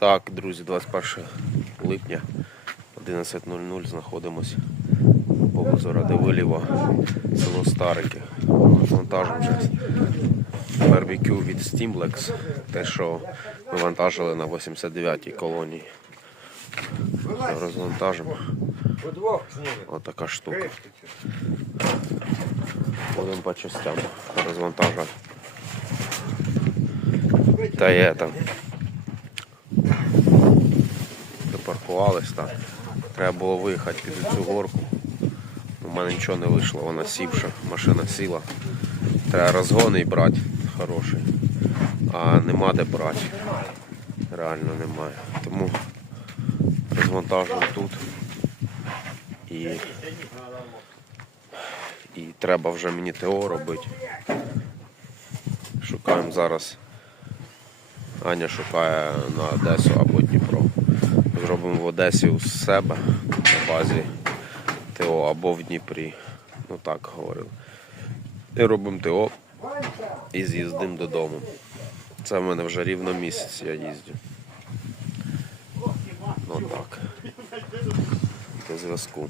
Так, друзі, 21 липня 11.00 знаходимось по вулицю Радивилєва, село Старики. Вантажимо зараз барбекю від Steamlex, те, що ми вантажили на 89-й колонії. Розвантажимо. Отака штука. Будемо по частям розвантажувати. Та є там. Припаркувались так. Треба було виїхати під цю горку. У мене нічого не вийшло, вона сівша, машина сіла. Треба розгони брати хороший. А нема де брати. Реально немає. Тому розвантажую тут. І, і треба вже мені ТО робити. Шукаємо зараз. Аня шукає на Одесу або Дніпро. Зробимо в Одесі у себе на базі ТО або в Дніпрі. Ну так говорили. І робимо ТО і з'їздимо додому. Це в мене вже рівно місяць я їздю. Ну так. До зв'язку.